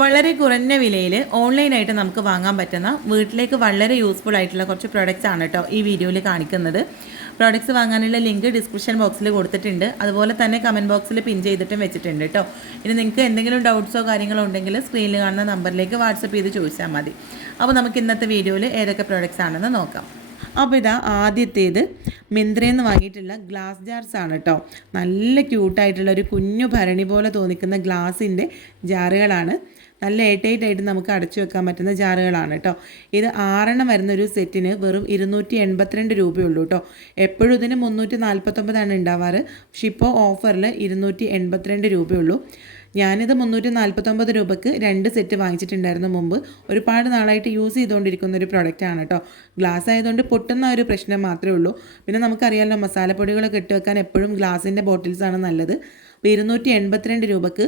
വളരെ കുറഞ്ഞ വിലയിൽ ഓൺലൈനായിട്ട് നമുക്ക് വാങ്ങാൻ പറ്റുന്ന വീട്ടിലേക്ക് വളരെ യൂസ്ഫുൾ ആയിട്ടുള്ള കുറച്ച് പ്രൊഡക്റ്റ്സ് ആണ് കേട്ടോ ഈ വീഡിയോയിൽ കാണിക്കുന്നത്. പ്രോഡക്റ്റ്സ് വാങ്ങാനുള്ള ലിങ്ക് ഡിസ്ക്രിപ്ഷൻ ബോക്സിൽ കൊടുത്തിട്ടുണ്ട്, അതുപോലെ തന്നെ കമൻറ്റ് ബോക്സിൽ പിൻ ചെയ്തിട്ടും വെച്ചിട്ടുണ്ട് കേട്ടോ. ഇനി നിങ്ങൾക്ക് എന്തെങ്കിലും ഡൗട്ട്സോ കാര്യങ്ങളോ ഉണ്ടെങ്കിൽ സ്ക്രീനിൽ കാണുന്ന നമ്പറിലേക്ക് വാട്സപ്പ് ചെയ്ത് ചോദിച്ചാൽ മതി. അപ്പോൾ നമുക്ക് ഇന്നത്തെ വീഡിയോയിൽ ഏതൊക്കെ പ്രോഡക്റ്റ്സ് ആണെന്ന് നോക്കാം. അപ്പോൾ ഇതാ ആദ്യത്തേത് മിന്ത്രയിൽ നിന്ന് വാങ്ങിയിട്ടുള്ള ഗ്ലാസ് ജാർസ് ആണ് കേട്ടോ. നല്ല ക്യൂട്ടായിട്ടുള്ള ഒരു കുഞ്ഞു ഭരണി പോലെ തോന്നിക്കുന്ന ഗ്ലാസിൻ്റെ ജാറുകളാണ്. നല്ല എയർടൈറ്റ് ആയിട്ട് നമുക്ക് അടച്ചു വെക്കാൻ പറ്റുന്ന ജാറുകളാണ് കേട്ടോ. ഇത് 6 വരുന്ന ഒരു സെറ്റിന് വെറും 282 രൂപയുള്ളൂ കേട്ടോ. എപ്പോഴും ഇതിന് 349 ഉണ്ടാവാറ്, പക്ഷെ ഇപ്പോൾ ഓഫറിൽ 282 രൂപയുള്ളൂ. ഞാനിത് 349 രൂപയ്ക്ക് 2 സെറ്റ് വാങ്ങിച്ചിട്ടുണ്ടായിരുന്നു മുമ്പ്. ഒരുപാട് നാളായിട്ട് യൂസ് ചെയ്തുകൊണ്ടിരിക്കുന്ന ഒരു പ്രൊഡക്റ്റാണ് കേട്ടോ. ഗ്ലാസ് ആയതുകൊണ്ട് പൊട്ടുന്ന ഒരു പ്രശ്നം മാത്രമേ ഉള്ളൂ. പിന്നെ നമുക്കറിയാമല്ലോ, മസാലപ്പൊടികളൊക്കെ ഇട്ട് വെക്കാൻ എപ്പോഴും ഗ്ലാസിൻ്റെ ബോട്ടിൽസാണ് നല്ലത്. 282 രൂപയ്ക്ക്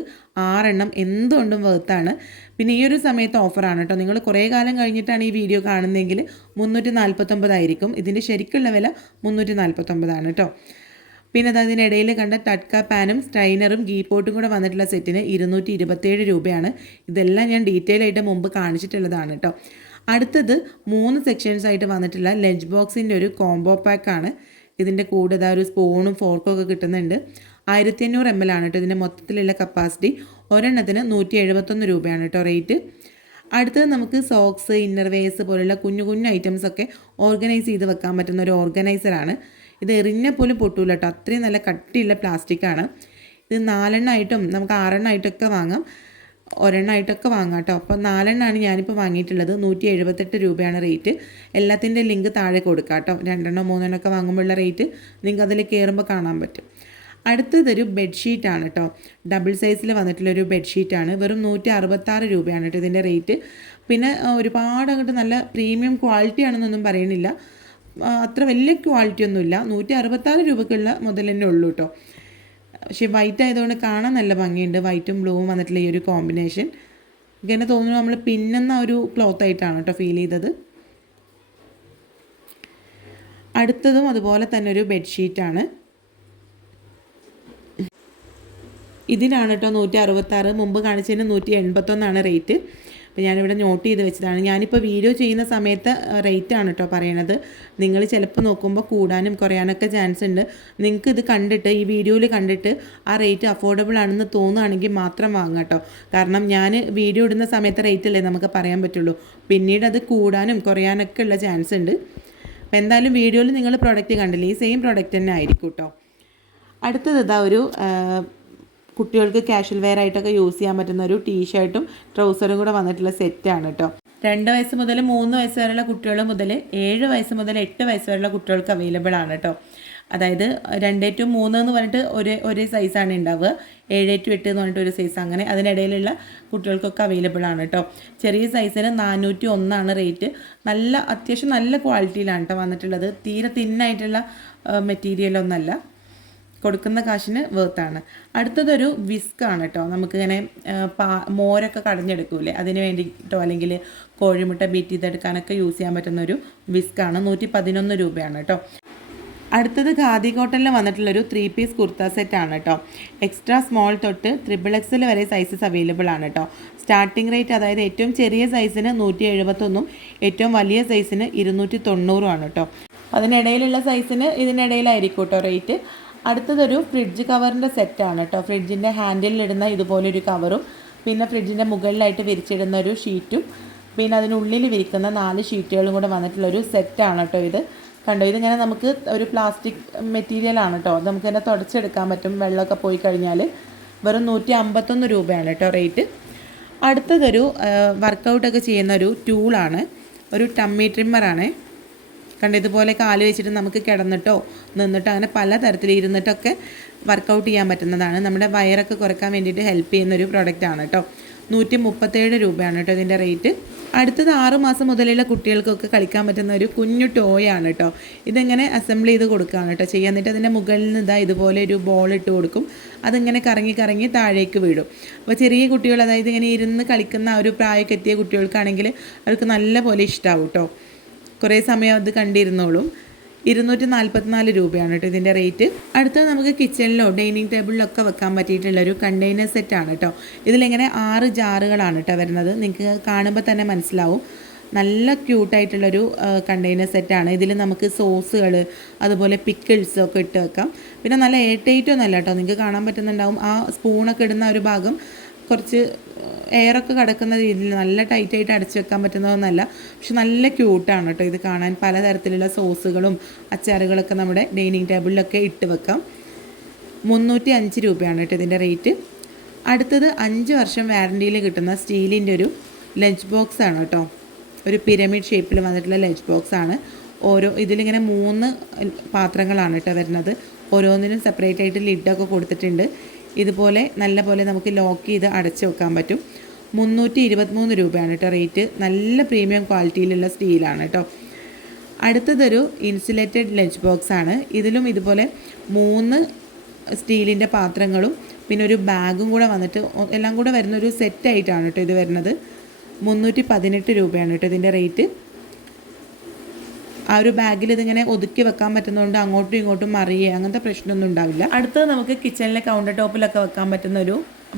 6 എന്തുകൊണ്ടും വെർത്താണ്. പിന്നെ ഈ ഒരു സമയത്ത് ഓഫറാണ് കേട്ടോ. നിങ്ങൾ കുറേ കാലം കഴിഞ്ഞിട്ടാണ് ഈ വീഡിയോ കാണുന്നതെങ്കിൽ 349 ആയിരിക്കും. ഇതിൻ്റെ ശരിക്കുള്ള വില 349 കേട്ടോ. പിന്നെ അതിനിടയിൽ കണ്ട ടട്ക പാനും സ്ട്രൈനറും ഗീ പോട്ടും കൂടെ വന്നിട്ടുള്ള സെറ്റിന് 227 രൂപയാണ്. ഇതെല്ലാം ഞാൻ ഡീറ്റെയിൽ ആയിട്ട് മുമ്പ് കാണിച്ചിട്ടുള്ളതാണ് കേട്ടോ. അടുത്തത് 3 സെക്ഷൻസ് ആയിട്ട് വന്നിട്ടുള്ള ലഞ്ച് ബോക്സിൻ്റെ ഒരു കോംബോ പാക്കാണ്. ഇതിൻ്റെ കൂടെ ഒരു സ്പൂണും ഫോർക്കും ഒക്കെ കിട്ടുന്നുണ്ട്. 1500 ml ആണ് കേട്ടോ ഇതിൻ്റെ മൊത്തത്തിലുള്ള കപ്പാസിറ്റി. ഒരെണ്ണത്തിന് 171 രൂപയാണ് കേട്ടോ റേറ്റ്. അടുത്തത് നമുക്ക് സോക്സ്, ഇന്നർവേഴ്സ് പോലുള്ള കുഞ്ഞു കുഞ്ഞു ഐറ്റംസൊക്കെ ഓർഗനൈസ് ചെയ്ത് വെക്കാൻ പറ്റുന്ന ഒരു ഓർഗനൈസറാണ്. ഇത് എറിഞ്ഞ പോലും പൊട്ടൂല കേട്ടോ, അത്രയും നല്ല കട്ടിയുള്ള പ്ലാസ്റ്റിക്കാണ്. ഇത് 4 നമുക്ക് 6 വാങ്ങാം, ഒരെണ്ണമായിട്ടൊക്കെ വാങ്ങാം കേട്ടോ. അപ്പോൾ 4 ഞാനിപ്പോൾ വാങ്ങിയിട്ടുള്ളത്. 178 രൂപയാണ് റേറ്റ്. എല്ലാത്തിൻ്റെ ലിങ്ക് താഴെ കൊടുക്കാം കേട്ടോ. 2 3 വാങ്ങുമ്പോഴുള്ള റേറ്റ് നിങ്ങൾക്ക് അതിൽ കയറുമ്പോൾ കാണാൻ പറ്റും. അടുത്തതൊരു ബെഡ്ഷീറ്റാണ് കേട്ടോ. ഡബിൾ സൈസിൽ വന്നിട്ടുള്ളൊരു ബെഡ്ഷീറ്റാണ്. വെറും 166 രൂപയാണ് കേട്ടോ ഇതിൻ്റെ റേറ്റ്. പിന്നെ ഒരുപാട് അങ്ങോട്ട് നല്ല പ്രീമിയം ക്വാളിറ്റി ആണെന്നൊന്നും പറയണില്ല, അത്ര വലിയ ക്വാളിറ്റി ഒന്നുമില്ല. 166 രൂപയ്ക്കുള്ള മുതൽ തന്നെ ഉള്ളൂ കേട്ടോ. പക്ഷേ വൈറ്റ് ആയതുകൊണ്ട് കാണാൻ നല്ല ഭംഗിയുണ്ട്. വൈറ്റും ബ്ലൂവും വന്നിട്ടുള്ള ഈ ഒരു കോമ്പിനേഷൻ ഇങ്ങനെ തോന്നുന്നു നമ്മൾ പിന്നുന്ന ഒരു ക്ലോത്ത് ആയിട്ടാണ് കേട്ടോ ഫീൽ ചെയ്തത്. അടുത്തതും അതുപോലെ തന്നെ ഒരു ബെഡ്ഷീറ്റാണ്. ഇതിനാണ് കേട്ടോ 166. മുമ്പ് കാണിച്ചതിന് 181 റേറ്റ്. അപ്പോൾ ഞാനിവിടെ നോട്ട് ചെയ്ത് വെച്ചതാണ്. ഞാനിപ്പോൾ വീഡിയോ ചെയ്യുന്ന സമയത്ത് റേറ്റാണ് കേട്ടോ പറയണത്. നിങ്ങൾ ചിലപ്പോൾ നോക്കുമ്പോൾ കൂടാനും കുറയാനൊക്കെ ചാൻസ് ഉണ്ട്. നിങ്ങൾക്ക് ഇത് കണ്ടിട്ട്, ഈ വീഡിയോയിൽ കണ്ടിട്ട് ആ റേറ്റ് അഫോർഡബിൾ ആണെന്ന് തോന്നുകയാണെങ്കിൽ മാത്രം വാങ്ങാം കേട്ടോ. കാരണം ഞാൻ വീഡിയോ ഇടുന്ന സമയത്ത് റേറ്റല്ലേ നമുക്ക് പറയാൻ പറ്റുള്ളൂ. പിന്നീട് അത് കൂടാനും കുറയാനൊക്കെ ഉള്ള ചാൻസ് ഉണ്ട്. അപ്പോൾ എന്തായാലും വീഡിയോയിൽ നിങ്ങൾ പ്രൊഡക്റ്റ് കണ്ടില്ലേ, ഈ സെയിം പ്രൊഡക്റ്റ് തന്നെ ആയിരിക്കും കേട്ടോ. അടുത്തത് ഒരു കുട്ടികൾക്ക് കാഷ്വൽ വെയർ ആയിട്ടൊക്കെ യൂസ് ചെയ്യാൻ പറ്റുന്ന ഒരു ടീഷർട്ടും ട്രൗസറും കൂടെ വന്നിട്ടുള്ള സെറ്റാണ് കേട്ടോ. 2 വയസ്സ് മുതൽ 3 വയസ്സ് വരെയുള്ള കുട്ടികൾ മുതൽ 7 വയസ്സ് മുതൽ 8 വയസ്സ് വരെയുള്ള കുട്ടികൾക്ക് അവൈലബിൾ ആണ് കേട്ടോ. അതായത് 2 to 3 എന്ന് പറഞ്ഞിട്ട് ഒരേ സൈസാണ് ഉണ്ടാവുക. 7 to 8 എന്ന് പറഞ്ഞിട്ട് ഒരു സൈസ്, അങ്ങനെ അതിനിടയിലുള്ള കുട്ടികൾക്കൊക്കെ അവൈലബിൾ ആണ് കേട്ടോ. ചെറിയ സൈസിന് 401 റേറ്റ്. അത്യാവശ്യം നല്ല ക്വാളിറ്റിയിലാണ് കേട്ടോ വന്നിട്ടുള്ളത്. തീരെ തിന്നായിട്ടുള്ള മെറ്റീരിയലൊന്നല്ല, കൊടുക്കുന്ന കാശിന് വേർത്താണ്. അടുത്തതൊരു വിസ്കാണ് കേട്ടോ. നമുക്കിങ്ങനെ മോരൊക്കെ കടഞ്ഞെടുക്കൂലേ, അതിന് വേണ്ടിയിട്ടോ അല്ലെങ്കിൽ കോഴിമുട്ട ബീറ്റ് ചെയ്തെടുക്കാനൊക്കെ യൂസ് ചെയ്യാൻ പറ്റുന്നൊരു വിസ്കാണ്. 111 രൂപയാണ് കേട്ടോ. അടുത്തത് ഖാദി കോട്ടണിൽ വന്നിട്ടുള്ളൊരു 3 പീസ് കുർത്ത സെറ്റാണ് കേട്ടോ. എക്സ്ട്രാ സ്മോൾ തൊട്ട് XXL വരെ സൈസസ് അവൈലബിൾ ആണ് കേട്ടോ. സ്റ്റാർട്ടിംഗ് റേറ്റ്, അതായത് ഏറ്റവും ചെറിയ സൈസിന് 171, ഏറ്റവും വലിയ സൈസിന് 290 ആണ് കേട്ടോ. അതിനിടയിലുള്ള സൈസിന് ഇതിനിടയിലായിരിക്കും കേട്ടോ റേറ്റ്. അടുത്തതൊരു ഫ്രിഡ്ജ് കവറിൻ്റെ സെറ്റാണ് കേട്ടോ. ഫ്രിഡ്ജിൻ്റെ ഹാൻഡിലിടുന്ന ഇതുപോലൊരു കവറും, പിന്നെ ഫ്രിഡ്ജിൻ്റെ മുകളിലായിട്ട് വിരിച്ചിടുന്ന ഒരു ഷീറ്റും, പിന്നെ അതിനുള്ളിൽ വിരിക്കുന്ന 4 ഷീറ്റുകളും കൂടെ വന്നിട്ടുള്ളൊരു സെറ്റാണ് കേട്ടോ ഇത്. കണ്ടോ, ഇതിങ്ങനെ നമുക്ക് ഒരു പ്ലാസ്റ്റിക് മെറ്റീരിയലാണ് കേട്ടോ. നമുക്കിങ്ങനെ തുടച്ചെടുക്കാൻ പറ്റും വെള്ളമൊക്കെ പോയി കഴിഞ്ഞാൽ. വെറും 151 രൂപയാണ് കേട്ടോ റേറ്റ്. അടുത്തതൊരു വർക്കൗട്ടൊക്കെ ചെയ്യുന്ന ഒരു ടൂളാണ്, ഒരു ടമ്മി ട്രിമ്മറാണ്. കണ്ട് ഇതുപോലെ കാല് വെച്ചിട്ട് നമുക്ക് കിടന്നിട്ടോ നിന്നിട്ടോ അങ്ങനെ പല തരത്തിൽ ഇരുന്നിട്ടൊക്കെ വർക്കൗട്ട് ചെയ്യാൻ പറ്റുന്നതാണ്. നമ്മുടെ വയറൊക്കെ കുറയ്ക്കാൻ വേണ്ടിയിട്ട് ഹെൽപ്പ് ചെയ്യുന്നൊരു പ്രൊഡക്റ്റാണ് കേട്ടോ. 137 രൂപയാണ് കേട്ടോ ഇതിൻ്റെ റേറ്റ്. അടുത്തത് 6 മാസം മുതലുള്ള കുട്ടികൾക്കൊക്കെ കളിക്കാൻ പറ്റുന്ന ഒരു കുഞ്ഞു ടോയാണ് കേട്ടോ. ഇതെങ്ങനെ അസംബിൾ ചെയ്ത് കൊടുക്കുകയാണ് കേട്ടോ ചെയ്യുക. എന്നിട്ട് അതിൻ്റെ മുകളിൽ നിന്ന് ഇതുപോലെ ഒരു ബോൾ ഇട്ട് കൊടുക്കും. അതിങ്ങനെ കറങ്ങി കറങ്ങി താഴേക്ക് വീഴും. അപ്പോൾ ചെറിയ കുട്ടികൾ, അതായത് ഇങ്ങനെ ഇരുന്ന് കളിക്കുന്ന ഒരു പ്രായമൊക്കെ എത്തിയ കുട്ടികൾക്കാണെങ്കിൽ അവർക്ക് നല്ല പോലെ ഇഷ്ടമാവും കേട്ടോ. കുറേ സമയം അത് കണ്ടിരുന്നോളും. 244 രൂപയാണ് കേട്ടോ ഇതിൻ്റെ റേറ്റ്. അടുത്തത് നമുക്ക് കിച്ചണിലോ ഡൈനിങ് ടേബിളിലൊക്കെ വെക്കാൻ പറ്റിയിട്ടുള്ളൊരു കണ്ടെയ്നർ സെറ്റാണ് കേട്ടോ. ഇതിലിങ്ങനെ 6 ജാറുകളാണ് കേട്ടോ വരുന്നത്. നിങ്ങൾക്ക് കാണുമ്പോൾ തന്നെ മനസ്സിലാവും. നല്ല ക്യൂട്ടായിട്ടുള്ളൊരു കണ്ടെയ്നർ സെറ്റാണ്. ഇതിൽ നമുക്ക് സോസുകൾ അതുപോലെ പിക്കിൾസ് ഒക്കെ ഇട്ട് വെക്കാം. പിന്നെ നല്ല എയർടൈറ്റും അല്ല കേട്ടോ. നിങ്ങൾക്ക് കാണാൻ പറ്റുന്നുണ്ടാവും ആ സ്പൂണൊക്കെ ഇടുന്ന ഒരു ഭാഗം കുറച്ച് എയറൊക്കെ കിടക്കുന്ന രീതിയിൽ നല്ല ടൈറ്റായിട്ട് അടച്ചു വെക്കാൻ പറ്റുന്നതൊന്നല്ല. പക്ഷെ നല്ല ക്യൂട്ടാണ് കേട്ടോ ഇത് കാണാൻ. പലതരത്തിലുള്ള സോസുകളും അച്ചാറുകളൊക്കെ നമ്മുടെ ഡൈനിങ് ടേബിളിലൊക്കെ ഇട്ട് വെക്കാം. 305 രൂപയാണ് കേട്ടോ ഇതിൻ്റെ റേറ്റ്. അടുത്തത് 5 വർഷം വാറണ്ടിയിൽ കിട്ടുന്ന സ്റ്റീലിൻ്റെ ഒരു ലഞ്ച് ബോക്സ് ആണ് കേട്ടോ. ഒരു പിരമിഡ് ഷേപ്പിൽ വന്നിട്ടുള്ള ലഞ്ച് ബോക്സ് ആണ്. ഇതിലിങ്ങനെ 3 പാത്രങ്ങളാണ് കേട്ടോ വരുന്നത്. ഓരോന്നിനും സെപ്പറേറ്റ് ആയിട്ട് ലിഡൊക്കെ കൊടുത്തിട്ടുണ്ട്. ഇതുപോലെ നല്ല പോലെ നമുക്ക് ലോക്ക് ചെയ്ത് അടച്ചു വെക്കാൻ പറ്റും. 323 രൂപയാണ് കേട്ടോ റേറ്റ്. നല്ല പ്രീമിയം ക്വാളിറ്റിയിലുള്ള സ്റ്റീലാണ് കേട്ടോ. അടുത്തതൊരു ഇൻസുലേറ്റഡ് ലഞ്ച് ബോക്സ് ആണ്. ഇതിലും ഇതുപോലെ 3 സ്റ്റീലിൻ്റെ പാത്രങ്ങളും പിന്നെ ഒരു ബാഗും കൂടെ വന്നിട്ട് എല്ലാം കൂടെ വരുന്നൊരു സെറ്റായിട്ടാണ് കേട്ടോ ഇത് വരുന്നത്. 318 രൂപയാണ് കേട്ടോ ഇതിൻ്റെ റേറ്റ്. ആ ഒരു ബാഗിൽ ഇതിങ്ങനെ ഒതുക്കി വെക്കാൻ പറ്റുന്നതുകൊണ്ട് അങ്ങോട്ടും ഇങ്ങോട്ടും മറിയുക അങ്ങനത്തെ പ്രശ്നമൊന്നും ഉണ്ടാവില്ല. അടുത്തത് നമുക്ക് കിച്ചണിലെ കൗണ്ടർ ടോപ്പിലൊക്കെ വെക്കാൻ പറ്റുന്ന ഒരു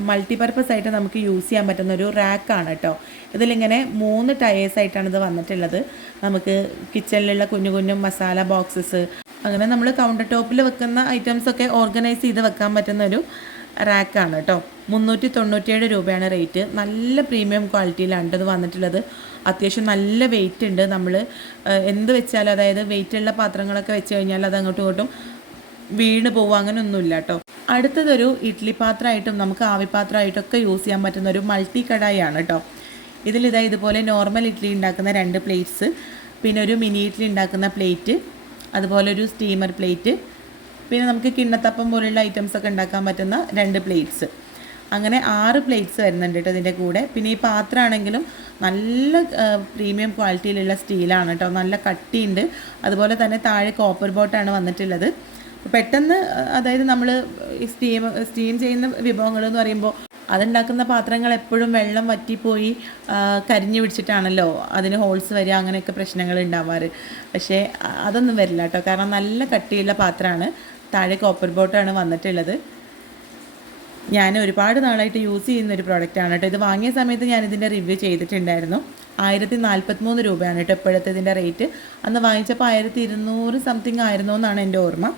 മൾട്ടിപർപ്പസ് ആയിട്ട് നമുക്ക് യൂസ് ചെയ്യാൻ പറ്റുന്ന ഒരു റാക്കാണ് കേട്ടോ. ഇതിലിങ്ങനെ 3 ടയേഴ്സ് ആയിട്ടാണ് ഇത് വന്നിട്ടുള്ളത്. നമുക്ക് കിച്ചണിലുള്ള കുഞ്ഞു കുഞ്ഞു മസാല ബോക്സസ് അങ്ങനെ നമ്മൾ കൗണ്ടർ ടോപ്പിൽ വെക്കുന്ന ഐറ്റംസൊക്കെ ഓർഗനൈസ് ചെയ്ത് വെക്കാൻ പറ്റുന്ന ഒരു റാക്കാണ് കേട്ടോ. 397 രൂപയാണ് റേറ്റ്. നല്ല പ്രീമിയം ക്വാളിറ്റിയിലാണ് ഇത് വന്നിട്ടുള്ളത്. അത്യാവശ്യം നല്ല വെയിറ്റ് ഉണ്ട്. നമ്മൾ എന്ത് വെച്ചാലും അതായത് വെയിറ്റുള്ള പാത്രങ്ങളൊക്കെ വെച്ച് കഴിഞ്ഞാൽ അത് അങ്ങോട്ടും ഇങ്ങോട്ടും വീണ് പോവുക അങ്ങനെയൊന്നുമില്ല കേട്ടോ. അടുത്തതൊരു ഇഡ്ഡലി പാത്രമായിട്ടും നമുക്ക് ആവിപ്പാത്രമായിട്ടൊക്കെ യൂസ് ചെയ്യാൻ പറ്റുന്ന ഒരു മൾട്ടി കടായാണ് കേട്ടോ. ഇതുപോലെ നോർമൽ ഇഡ്ഡലി ഉണ്ടാക്കുന്ന 2 പ്ലേറ്റ്സ്, പിന്നെ ഒരു മിനി ഇഡ്ഡലി ഉണ്ടാക്കുന്ന പ്ലേറ്റ്, അതുപോലെ ഒരു സ്റ്റീമർ പ്ലേറ്റ്, പിന്നെ നമുക്ക് കിണ്ണത്തപ്പം പോലുള്ള ഐറ്റംസൊക്കെ ഉണ്ടാക്കാൻ പറ്റുന്ന 2 പ്ലേറ്റ്സ്, അങ്ങനെ 6 പ്ലേറ്റ്സ് വരുന്നുണ്ട് കേട്ടോ ഇതിൻ്റെ കൂടെ. പിന്നെ ഈ പാത്രമാണെങ്കിലും നല്ല പ്രീമിയം ക്വാളിറ്റിയിലുള്ള സ്റ്റീലാണ് കേട്ടോ. നല്ല കട്ടിയുണ്ട്. അതുപോലെ തന്നെ താഴെ കോപ്പർ ബോട്ടാണ് വന്നിട്ടുള്ളത്. പെട്ടെന്ന് അതായത് നമ്മൾ സ്റ്റീം ചെയ്യുന്ന വിഭവങ്ങൾ എന്ന് പറയുമ്പോൾ അതുണ്ടാക്കുന്ന പാത്രങ്ങൾ എപ്പോഴും വെള്ളം വറ്റിപ്പോയി കരിഞ്ഞു പിടിച്ചിട്ടാണല്ലോ അതിന് ഹോൾസ് വരിക, അങ്ങനെയൊക്കെ പ്രശ്നങ്ങൾ ഉണ്ടാവാറ്. പക്ഷേ അതൊന്നും വരില്ല കേട്ടോ. കാരണം നല്ല കട്ടിയുള്ള പാത്രമാണ്. താഴെ കോപ്പർ ബോട്ടാണ് വന്നിട്ടുള്ളത്. ഞാൻ ഒരുപാട് നാളായിട്ട് യൂസ് ചെയ്യുന്നൊരു പ്രോഡക്റ്റാണ് കേട്ടോ. ഇത് വാങ്ങിയ സമയത്ത് ഞാനിതിൻ്റെ റിവ്യൂ ചെയ്തിട്ടുണ്ടായിരുന്നു. 1043 രൂപയാണ് കേട്ടോ ഇപ്പോഴത്തെ ഇതിൻ്റെ റേറ്റ്. അന്ന് വാങ്ങിച്ചപ്പോൾ 1200 സംതിങ് ആയിരുന്നു എന്നാണ് എൻ്റെ ഓർമ്മ.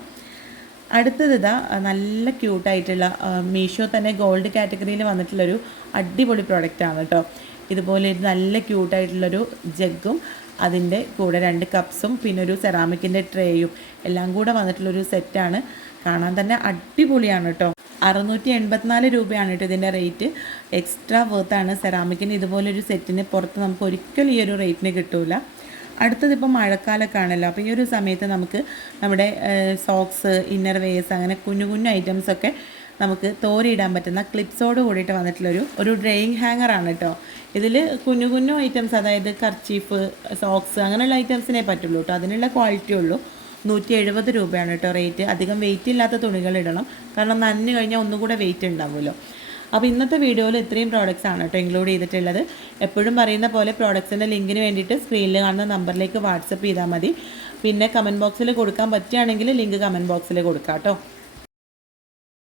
അടുത്തത് നല്ല ക്യൂട്ടായിട്ടുള്ള മീഷോ തന്നെ ഗോൾഡ് കാറ്റഗറിയിൽ വന്നിട്ടുള്ളൊരു അടിപൊളി പ്രോഡക്റ്റാണ് കേട്ടോ. ഇതുപോലെ നല്ല ക്യൂട്ടായിട്ടുള്ളൊരു ജഗ്ഗും അതിൻ്റെ കൂടെ 2 കപ്സും പിന്നെ ഒരു സെറാമിക്കിൻ്റെ ട്രേയും എല്ലാം കൂടെ വന്നിട്ടുള്ളൊരു സെറ്റാണ്. കാണാൻ തന്നെ അടിപൊളിയാണ് കേട്ടോ. 684 രൂപയാണ് കേട്ടോ ഇതിൻ്റെ റേറ്റ്. എക്സ്ട്രാ വേർത്താണ്. സെറാമിക്കിന് ഇതുപോലൊരു സെറ്റിന് പുറത്ത് നമുക്ക് ഒരിക്കലും ഈ ഒരു റേറ്റിന് കിട്ടില്ല. അടുത്തതിപ്പോൾ മഴക്കാലമൊക്കെ ആണല്ലോ. അപ്പോൾ ഈ ഒരു സമയത്ത് നമുക്ക് നമ്മുടെ സോക്സ്, ഇന്നർ വെയേഴ്സ് അങ്ങനെ കുഞ്ഞു കുഞ്ഞു ഐറ്റംസൊക്കെ നമുക്ക് തോരിയിടാൻ പറ്റുന്ന ക്ലിപ്സോട് കൂടിയിട്ട് വന്നിട്ടുള്ളൊരു ഡ്രൈയിങ് ഹാങ്ങറാണ് കേട്ടോ. ഇതിൽ കുഞ്ഞു കുഞ്ഞു ഐറ്റംസ് അതായത് കർച്ചീഫ്, സോക്സ് അങ്ങനെയുള്ള ഐറ്റംസിനെ പറ്റുള്ളൂ കേട്ടോ. അതിനുള്ള ക്വാളിറ്റി ഉള്ളൂ. 170 രൂപയാണ് കേട്ടോ റേറ്റ്. അധികം വെയിറ്റ് ഇല്ലാത്ത തുണികൾ ഇടണം, കാരണം നനഞ്ഞു കഴിഞ്ഞാൽ ഒന്നുകൂടെ വെയിറ്റ് ഉണ്ടാവുമല്ലോ. അപ്പോൾ ഇന്നത്തെ വീഡിയോയിൽ ഇത്രയും പ്രോഡക്റ്റ്സ് ആണ് കേട്ടോ ഇൻക്ലൂഡ് ചെയ്തിട്ടുള്ളത്. എപ്പോഴും പറയുന്ന പോലെ പ്രോഡക്റ്റ്സിൻ്റെ ലിങ്കിന് വേണ്ടിയിട്ട് സ്ക്രീനിൽ കാണുന്ന നമ്പറിലേക്ക് വാട്സപ്പ് ചെയ്താൽ മതി. പിന്നെ കമൻറ്റ് ബോക്സിൽ കൊടുക്കാൻ പറ്റുകയാണെങ്കിൽ ലിങ്ക് കമൻറ്റ് ബോക്സിൽ കൊടുക്കാം കേട്ടോ.